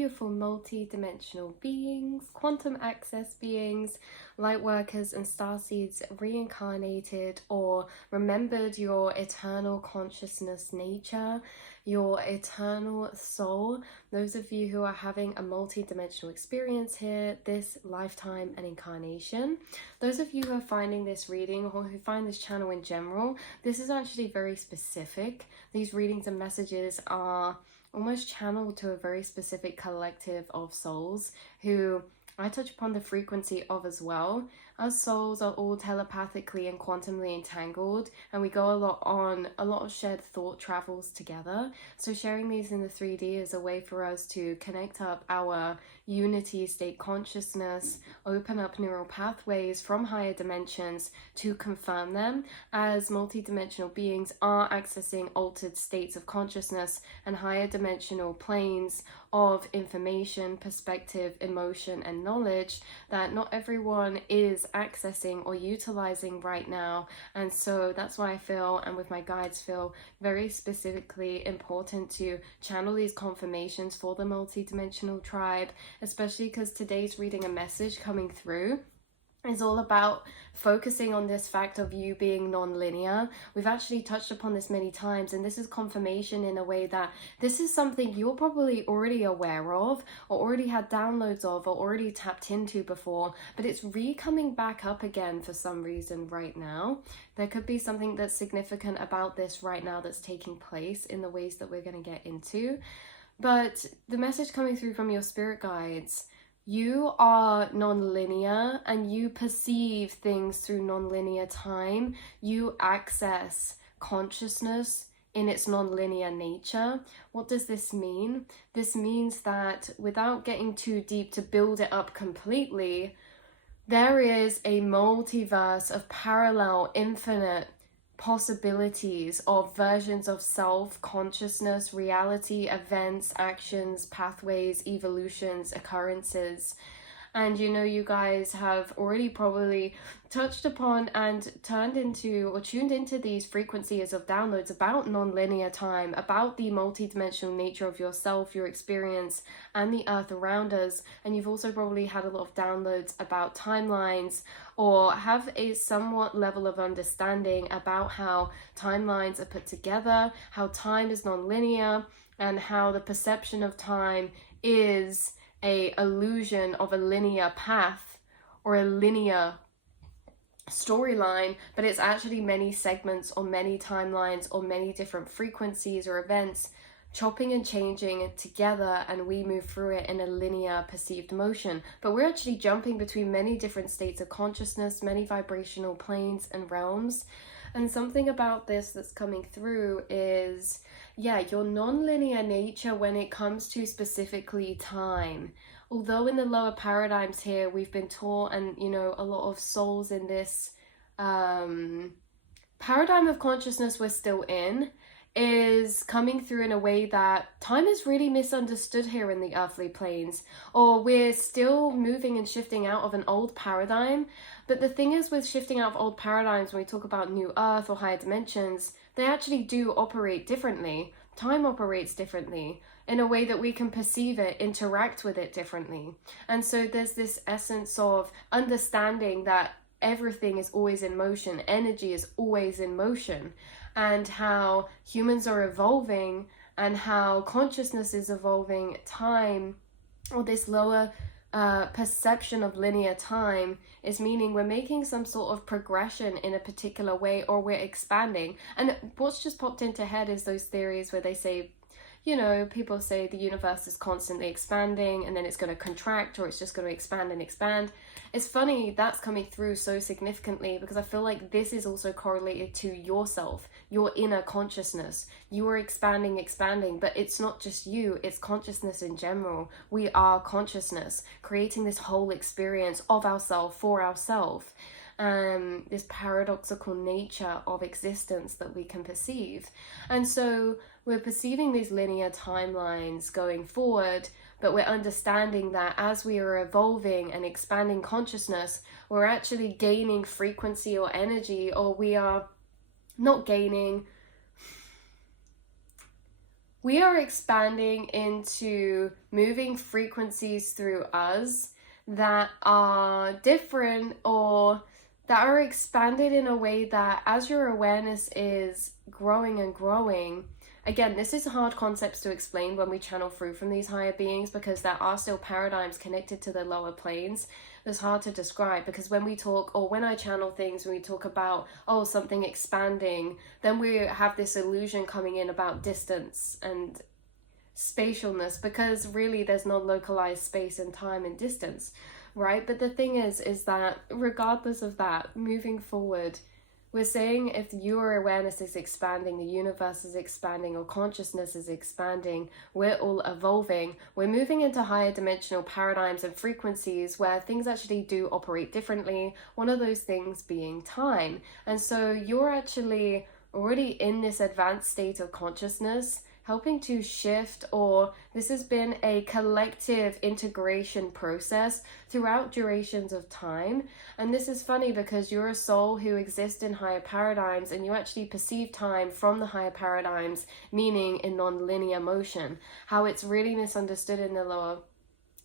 beautiful multi-dimensional beings, quantum access beings, light workers and starseeds reincarnated or remembered your eternal consciousness nature, your eternal soul. Those of you who are having a multi-dimensional experience here, this lifetime and incarnation. Those of you who are finding this reading or who find this channel in general, this is actually very specific. These readings and messages are almost channeled to a very specific collective of souls who I touch upon the frequency of as well. Our souls are all telepathically and quantumly entangled, and we go on a lot of shared thought travels together. So sharing these in the 3D is a way for us to connect up our unity state consciousness, open up neural pathways from higher dimensions to confirm them, as multidimensional beings are accessing altered states of consciousness and higher dimensional planes of information, perspective, emotion, and knowledge that not everyone is accessing or utilizing right now. And so that's why I feel, and with my guides feel, very specifically important to channel these confirmations for the multidimensional tribe, especially because today's reading a message coming through is all about focusing on this fact of you being non-linear. We've actually touched upon this many times, and this is confirmation in a way that this is something you're probably already aware of or already had downloads of or already tapped into before, but it's coming back up again for some reason right now. There could be something that's significant about this right now that's taking place in the ways that we're going to get into. But the message coming through from your spirit guides, you are non-linear and you perceive things through non-linear time. You access consciousness in its non-linear nature. What does this mean? This means that without getting too deep to build it up completely, there is a multiverse of parallel, infinite possibilities of versions of self, consciousness, reality, events, actions, pathways, evolutions, occurrences. And you guys have already probably touched upon and turned into or tuned into these frequencies of downloads about non-linear time, about the multidimensional nature of yourself, your experience, and the earth around us. And you've also probably had a lot of downloads about timelines, or have a somewhat level of understanding about how timelines are put together, how time is non-linear, and how the perception of time is a illusion of a linear path or a linear storyline, but it's actually many segments or many timelines or many different frequencies or events chopping and changing together, and we move through it in a linear perceived motion. But we're actually jumping between many different states of consciousness, many vibrational planes and realms. And something about this that's coming through is, your non-linear nature when it comes to specifically time. Although in the lower paradigms here, we've been taught, and a lot of souls in this paradigm of consciousness we're still in, is coming through in a way that time is really misunderstood here in the earthly planes, or we're still moving and shifting out of an old paradigm. But the thing is, with shifting out of old paradigms, when we talk about new earth or higher dimensions, they actually do operate differently. Time operates differently in a way that we can perceive it, interact with it differently. And so there's this essence of understanding that everything is always in motion, energy is always in motion, and how humans are evolving and how consciousness is evolving. Time, or this lower perception of linear time, is meaning we're making some sort of progression in a particular way, or we're expanding. And what's just popped into head is those theories where they say, people say the universe is constantly expanding and then it's going to contract, or it's just going to expand and expand. It's funny that's coming through so significantly, because I feel like this is also correlated to yourself, your inner consciousness. You are expanding, but it's not just you, it's consciousness in general. We are consciousness, creating this whole experience of ourselves for ourselves. This paradoxical nature of existence that we can perceive. And so we're perceiving these linear timelines going forward, but we're understanding that as we are evolving and expanding consciousness, we're actually gaining frequency or energy, or we are not gaining, we are expanding into moving frequencies through us that are different, or that are expanded in a way that as your awareness is growing and growing, again, this is hard concepts to explain when we channel through from these higher beings, because there are still paradigms connected to the lower planes that's hard to describe. Because when we talk, or when I channel things, when we talk about, oh, something expanding, then we have this illusion coming in about distance and spatialness, because really there's no localized space and time and distance, right? But the thing is that regardless of that, moving forward, we're saying if your awareness is expanding, the universe is expanding, or consciousness is expanding, we're all evolving. We're moving into higher dimensional paradigms and frequencies where things actually do operate differently. One of those things being time. And so you're actually already in this advanced state of consciousness, helping to shift, or this has been a collective integration process throughout durations of time. And this is funny because you're a soul who exists in higher paradigms, and you actually perceive time from the higher paradigms, meaning in non-linear motion. How it's really misunderstood in the lower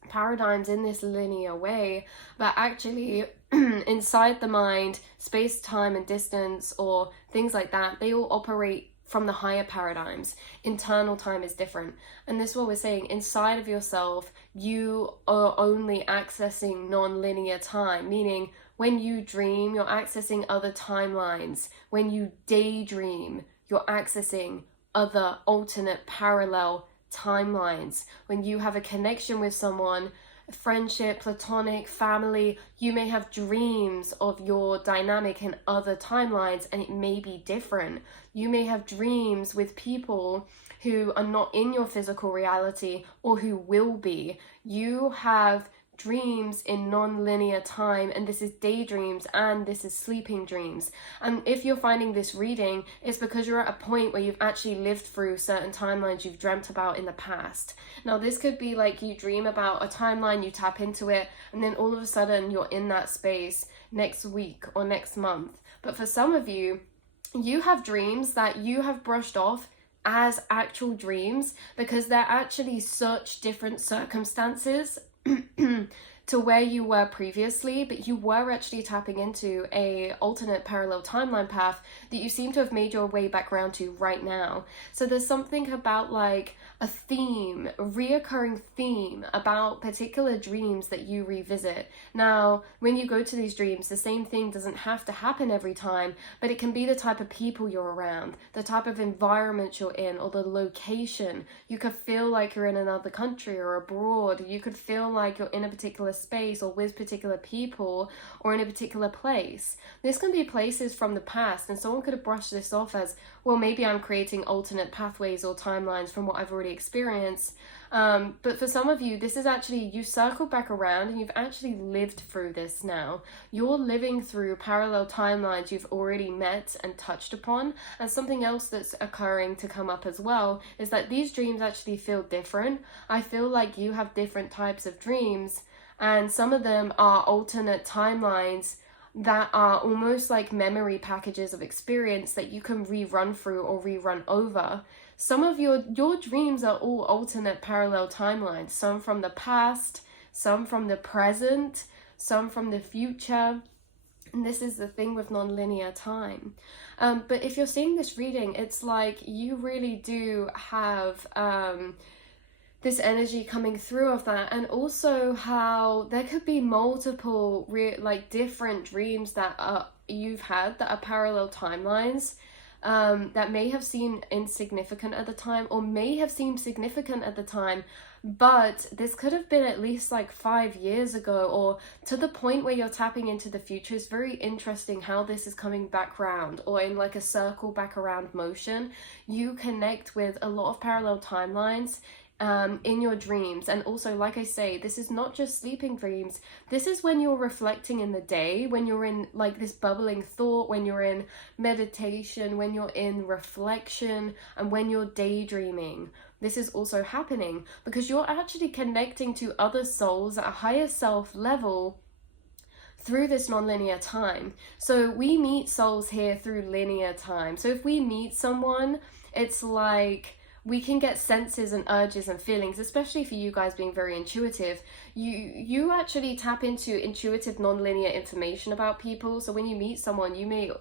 paradigms in this linear way, but actually inside the mind, space, time, and distance, or things like that, they all operate from the higher paradigms. Internal time is different. And this is what we're saying. Inside of yourself, you are only accessing non-linear time, meaning when you dream, you're accessing other timelines. When you daydream, you're accessing other alternate parallel timelines. When you have a connection with someone, friendship, platonic, family, you may have dreams of your dynamic in other timelines, and it may be different. You may have dreams with people who are not in your physical reality, or who will be. You have dreams in non-linear time, and this is daydreams, and this is sleeping dreams. And if you're finding this reading, it's because you're at a point where you've actually lived through certain timelines you've dreamt about in the past. Now this could be like you dream about a timeline, you tap into it, and then all of a sudden you're in that space next week or next month. But for some of you, you have dreams that you have brushed off as actual dreams, because they're actually such different circumstances to where you were previously, but you were actually tapping into a alternate parallel timeline path that you seem to have made your way back around to right now. So there's something about like a theme, a reoccurring theme about particular dreams that you revisit. Now, when you go to these dreams, the same thing doesn't have to happen every time, but it can be the type of people you're around, the type of environment you're in, or the location. You could feel like you're in another country or abroad. You could feel like you're in a particular space or with particular people or in a particular place. This can be places from the past, and someone could have brushed this off as, well, maybe I'm creating alternate pathways or timelines from what I've already experienced. But for some of you, this is actually, you circled back around and you've actually lived through this now. You're living through parallel timelines you've already met and touched upon. And something else that's occurring to come up as well is that these dreams actually feel different. I feel like you have different types of dreams, and some of them are alternate timelines that are almost like memory packages of experience that you can rerun through or rerun over. Some of your dreams are all alternate parallel timelines, some from the past, some from the present, some from the future. And this is the thing with non-linear time. But if you're seeing this reading, it's like you really do have this energy coming through of that, and also how there could be multiple different dreams that you've had that are parallel timelines, that may have seemed insignificant at the time, or may have seemed significant at the time, but this could have been at least like 5 years ago, or to the point where you're tapping into the future. It's very interesting how this is coming back round, or in like a circle back around motion. You connect with a lot of parallel timelines in your dreams. And also, like I say, this is not just sleeping dreams. This is when you're reflecting in the day, when you're in like this bubbling thought, when you're in meditation, when you're in reflection, and when you're daydreaming. This is also happening because you're actually connecting to other souls at a higher self level through this non-linear time. So we meet souls here through linear time. So if we meet someone, it's like we can get senses and urges and feelings, especially for you guys being very intuitive. You actually tap into intuitive nonlinear information about people. So when you meet someone, you may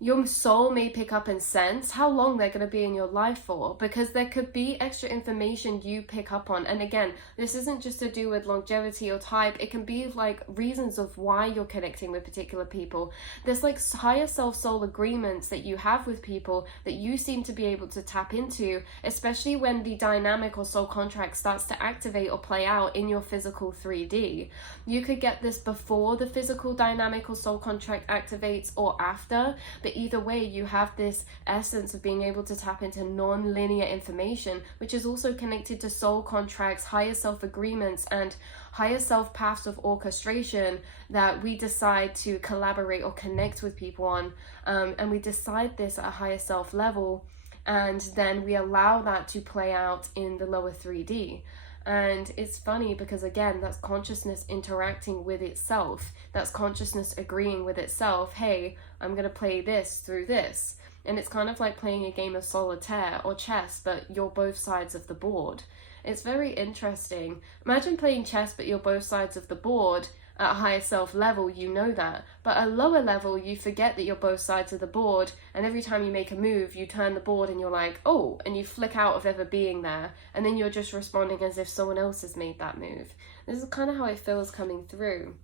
your soul may pick up and sense how long they're going to be in your life for, because there could be extra information you pick up on. And again, this isn't just to do with longevity or type. It can be like reasons of why you're connecting with particular people. There's like higher self soul agreements that you have with people that you seem to be able to tap into, especially when the dynamic or soul contract starts to activate or play out in your physical 3D. You could get this before the physical dynamic or soul contract activates or after, but either way, you have this essence of being able to tap into non-linear information, which is also connected to soul contracts, higher self agreements, and higher self paths of orchestration that we decide to collaborate or connect with people on. And we decide this at a higher self level, and then we allow that to play out in the lower 3D. And it's funny because, again, that's consciousness interacting with itself. That's consciousness agreeing with itself. Hey, I'm going to play this through this. And it's kind of like playing a game of solitaire or chess, but you're both sides of the board. It's very interesting. Imagine playing chess, but you're both sides of the board. At a higher self level, you know that. But at a lower level, you forget that you're both sides of the board, and every time you make a move, you turn the board and you're like, oh, and you flick out of ever being there, and then you're just responding as if someone else has made that move. This is kind of how it feels coming through.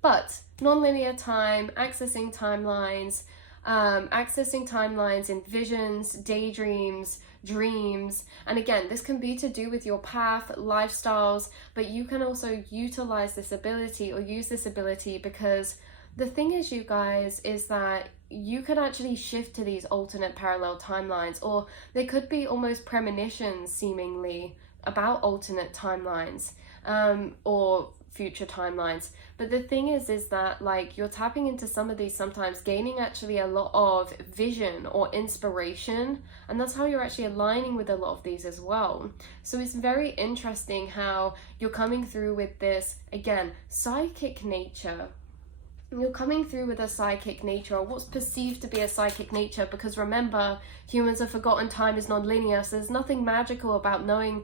But non-linear time, accessing timelines in visions, daydreams, dreams. And again, this can be to do with your path, lifestyles, but you can also utilize this ability or use this ability, because the thing is, you guys, is that you can actually shift to these alternate parallel timelines, or they could be almost premonitions seemingly about alternate timelines, or future timelines. But the thing is that like you're tapping into some of these, sometimes gaining actually a lot of vision or inspiration, and that's how you're actually aligning with a lot of these as well. So it's very interesting how you're coming through with this, again, psychic nature. You're coming through with a psychic nature, or what's perceived to be a psychic nature, because remember, humans have forgotten time is non-linear, so there's nothing magical about knowing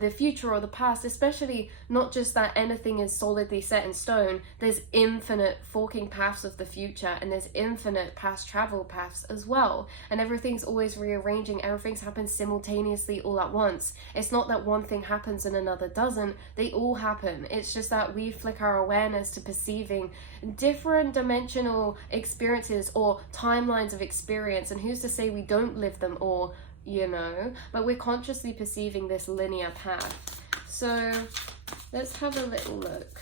the future or the past, especially not just that anything is solidly set in stone. There's infinite forking paths of the future, and there's infinite past travel paths as well, and everything's always rearranging. Everything's happened simultaneously all at once. It's not that one thing happens and another doesn't. They all happen. It's just that we flick our awareness to perceiving different dimensional experiences or timelines of experience, and who's to say we don't live them all, you know, but we're consciously perceiving this linear path. So let's have a little look.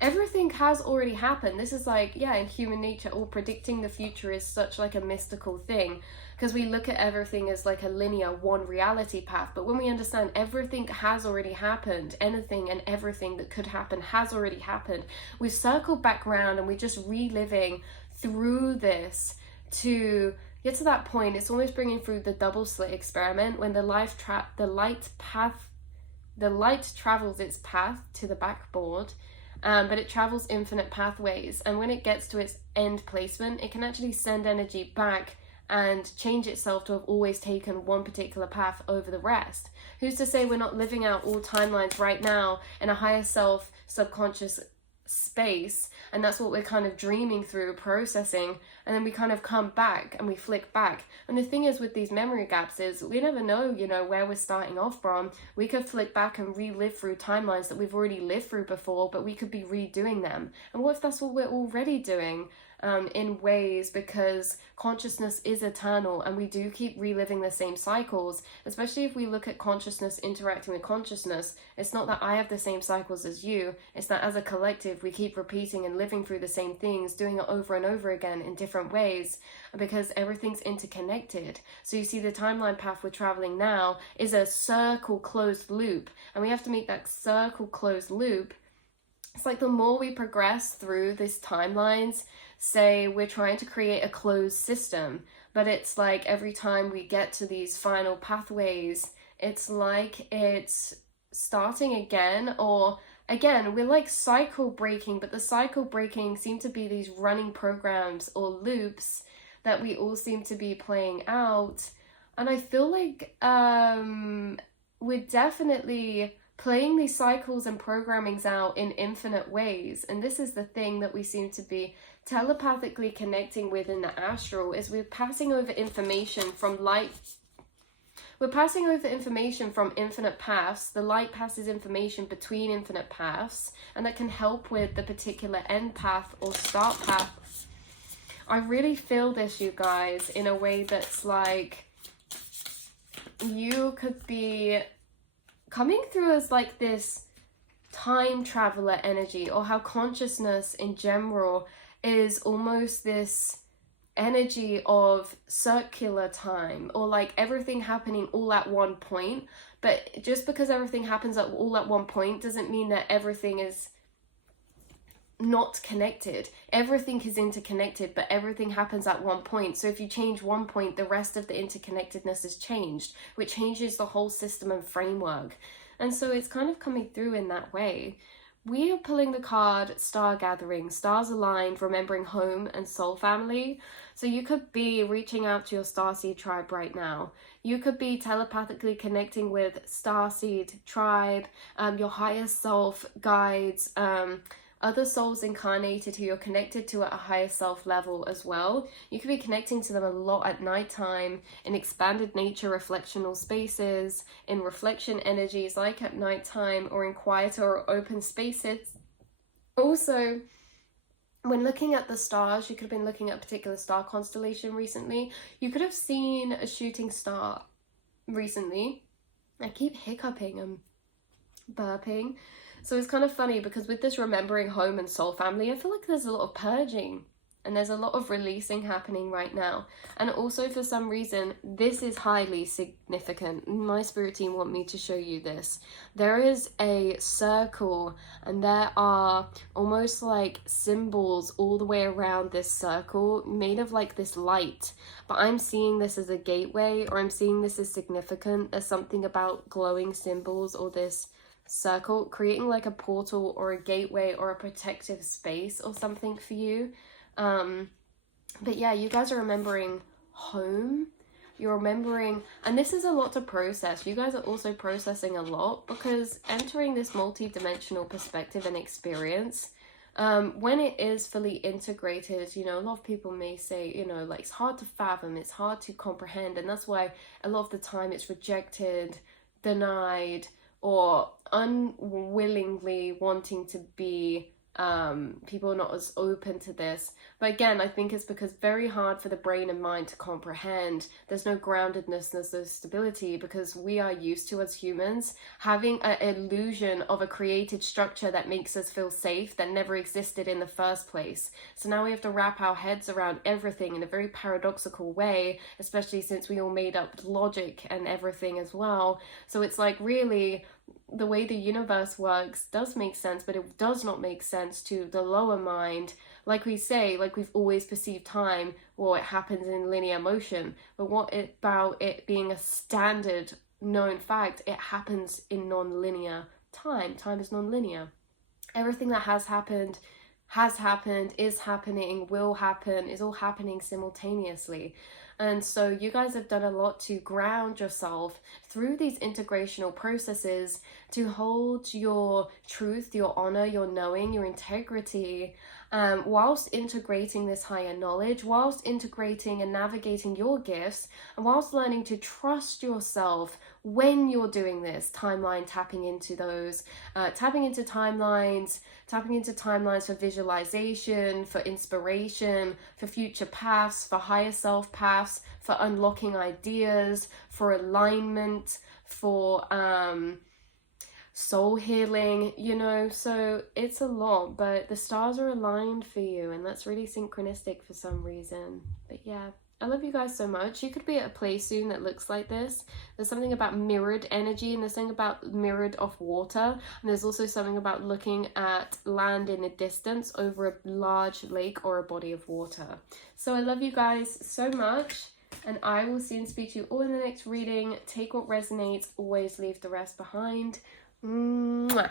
Everything has already happened. This is like, yeah, in human nature, all predicting the future is such like a mystical thing, because we look at everything as like a linear one reality path. But when we understand everything has already happened, anything and everything that could happen has already happened, we circle back around and we're just reliving through this to get to that point. It's almost bringing through the double slit experiment, when the light travels its path to the backboard, but it travels infinite pathways, and when it gets to its end placement, it can actually send energy back and change itself to have always taken one particular path over the rest. Who's to say we're not living out all timelines right now in a higher self subconscious space, and that's what we're kind of dreaming through, processing, and then we kind of come back and we flick back. And the thing is with these memory gaps is we never know, you know, where we're starting off from. We could flick back and relive through timelines that we've already lived through before, but we could be redoing them. And what if that's what we're already doing? In ways, because consciousness is eternal and we do keep reliving the same cycles, especially if we look at consciousness interacting with consciousness. It's not that I have the same cycles as you, it's that as a collective we keep repeating and living through the same things, doing it over and over again in different ways, because everything's interconnected. So you see, the timeline path we're traveling now is a circle closed loop, and we have to make that circle closed loop. It's like the more we progress through these timelines, say we're trying to create a closed system, but it's like every time we get to these final pathways, it's like it's starting again, or again, we're like cycle breaking, but the cycle breaking seem to be these running programs or loops that we all seem to be playing out. And I feel like we're definitely playing these cycles and programmings out in infinite ways. And this is the thing that we seem to be telepathically connecting with in the astral, is we're passing over information from light. We're passing over information from infinite paths. The light passes information between infinite paths, and that can help with the particular end path or start path. I really feel this, you guys, in a way that's like you could be coming through as like this time traveler energy, or how consciousness in general is almost this energy of circular time, or like everything happening all at one point. But just because everything happens all at one point doesn't mean that everything is not connected. Everything is interconnected, but everything happens at one point. So if you change one point, the rest of the interconnectedness is changed, which changes the whole system and framework. And so it's kind of coming through in that way. We are pulling the card Star Gathering, stars aligned, remembering home and soul family. So you could be reaching out to your starseed tribe right now. You could be telepathically connecting with starseed tribe, your higher self, guides, other souls incarnated who you're connected to at a higher self level as well. You could be connecting to them a lot at nighttime, in expanded nature reflectional spaces, in reflection energies like at nighttime, or in quieter or open spaces. Also, when looking at the stars, you could have been looking at a particular star constellation recently. You could have seen a shooting star recently. I keep hiccuping and burping. So it's kind of funny because with this remembering home and soul family, I feel like there's a lot of purging and there's a lot of releasing happening right now. And also for some reason, this is highly significant. My spirit team want me to show you this. There is a circle and there are almost like symbols all the way around this circle made of like this light. But I'm seeing this as a gateway, or I'm seeing this as significant. There's something about glowing symbols or this circle creating like a portal or a gateway or a protective space or something for you. But yeah, you guys are remembering home. You're remembering, and this is a lot to process. You guys are also processing a lot, because entering this multi-dimensional perspective and experience, when it is fully integrated, you know, a lot of people may say, you know, like it's hard to fathom, it's hard to comprehend, and that's why a lot of the time it's rejected, denied, or unwillingly wanting to be, people are not as open to this. But again, I think it's because very hard for the brain and mind to comprehend. There's no groundedness, there's no stability, because we are used to, as humans, having an illusion of a created structure that makes us feel safe that never existed in the first place. So now we have to wrap our heads around everything in a very paradoxical way, especially since we all made up logic and everything as well. So it's like, really, the way the universe works does make sense, but it does not make sense to the lower mind. Like we say, like we've always perceived time, well, it happens in linear motion. But what about it being a standard known fact? It happens in non-linear time. Time is non-linear. Everything that has happened, is happening, will happen, is all happening simultaneously. And so you guys have done a lot to ground yourself through these integrational processes, to hold your truth, your honor, your knowing, your integrity, whilst integrating this higher knowledge, whilst integrating and navigating your gifts, and whilst learning to trust yourself when you're doing this. Timeline, tapping into those, tapping into timelines for visualization, for inspiration, for future paths, for higher self paths, for unlocking ideas, for alignment, for soul healing, you know. So it's a lot, but the stars are aligned for you, and that's really synchronistic for some reason. But yeah, I love you guys so much. You could be at a place soon that looks like this. There's something about mirrored energy, and there's something about mirrored off water, and there's also something about looking at land in a distance over a large lake or a body of water. So I love you guys so much, and I will soon speak to you all in the next reading. Take what resonates, always leave the rest behind. Mwah.